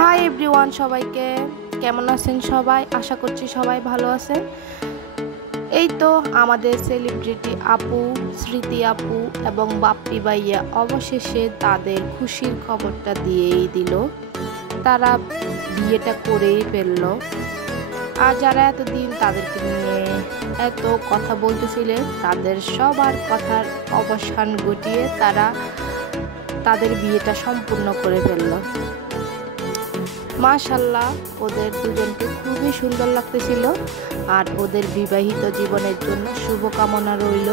Hi everyone, সবাইকে কেমন আছেন সবাই? আশা করছি সবাই ভালো আছেন। এই তো আমাদের সেলিব্রিটি আপু স্মৃতি আপু এবং বাপ্পি ভাইয়া অবশেষে তাদের খুশির খবরটা দিয়েই দিল। তারা বিয়েটা করেই ফেলল। আর যারা এতদিন তাদেরকে নিয়ে এত কথা বলতেছিলেন, তাদের সবার কথার অবসান ঘটিয়ে তারা তাদের বিয়েটা সম্পূর্ণ করে ফেলল। মাশাআল্লাহ, ওদের দুজনকে খুবই সুন্দর লাগতেছিল। আর ওদের বিবাহিত জীবনের জন্য শুভকামনা রইল।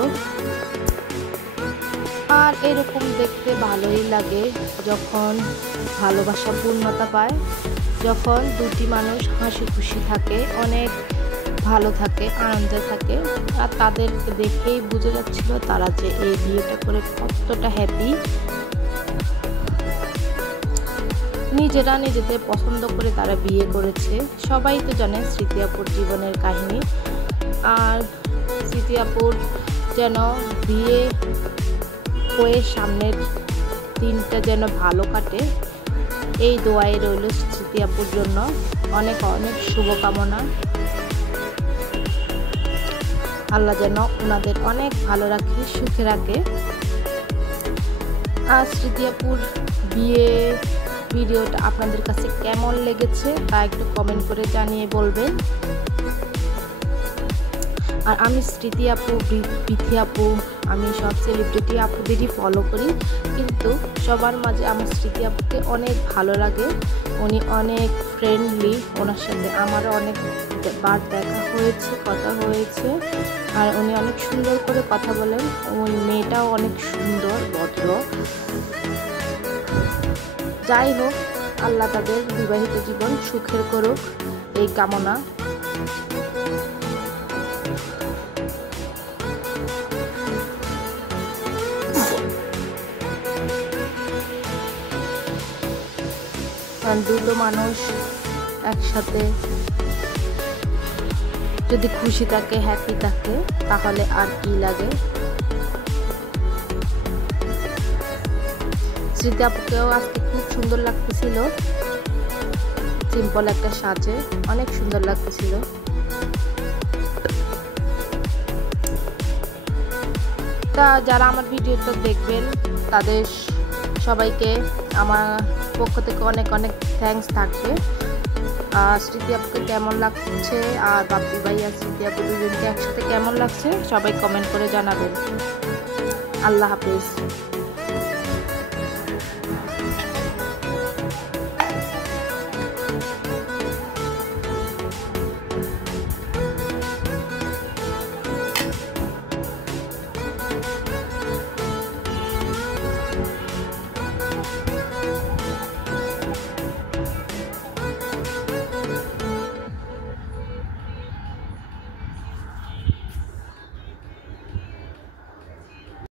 আর এরকম দেখতে ভালোই লাগে যখন ভালোবাসা পূর্ণতা পায়, যখন দুটি মানুষ হাসি খুশি থাকে, অনেক ভালো থাকে, আনন্দে থাকে। আর তাদেরকে দেখেই বোঝা যাচ্ছিল তারা যে এই বিয়েটা করে কতটা হ্যাপি। নিজেরা নিজেদের পছন্দ করে তারা বিয়ে করেছে। সবাই তো জানে স্মৃতি আপুর জীবনের কাহিনী। আর স্মৃতি আপুর যেন বিয়ে হয়ে সামনের দিনটা যেন ভালো কাটে, এই দোয়াই রইল স্মৃতি আপুর জন্য। অনেক অনেক শুভকামনা। আল্লাহ যেন ওনাদের অনেক ভালো রাখে, সুখে রাখে। আর স্মৃতি আপুর বিয়ে ভিডিওটা আপনাদের কাছে কেমন লেগেছে তা একটু কমেন্ট করে জানিয়ে বলবেন। আর আমি স্মৃতি আপু, বিথি আপু, আমি সব সেলিব্রিটি আপুদেরই ফলো করি, কিন্তু সবার মাঝে আমার স্মৃতি আপুকে অনেক ভালো লাগে। উনি অনেক ফ্রেন্ডলি, ওনার সাথে আমারও অনেক বার দেখা হয়েছে, কথা হয়েছে। আর উনি অনেক সুন্দর করে কথা বলেন। ওই মেয়েটাও অনেক সুন্দর, ভদ্র। যাই হোক, আল্লাহ তাদের বিবাহিত জীবন সুখের করুক, এই কামনা। দুটো মানুষ একসাথে যদি খুশি থাকে, হ্যাপি থাকে, তাহলে আর কি লাগে। স্মৃতি আপুকেও আজকে খুব সুন্দর লাগতেছিল, সিম্পল একটা সাজে অনেক সুন্দর লাগতেছিল। তা যারা আমার ভিডিওটা দেখবেন তাদের সবাইকে আমার পক্ষ থেকে অনেক অনেক থ্যাঙ্কস থাকবে। স্মৃতি আপুকে কেমন লাগছে আর বাপ্পি ভাই আর স্মৃতি আপু দুজনকে একসাথে কেমন লাগছে সবাই কমেন্ট করে জানাবেন। আল্লাহ হাফেজ।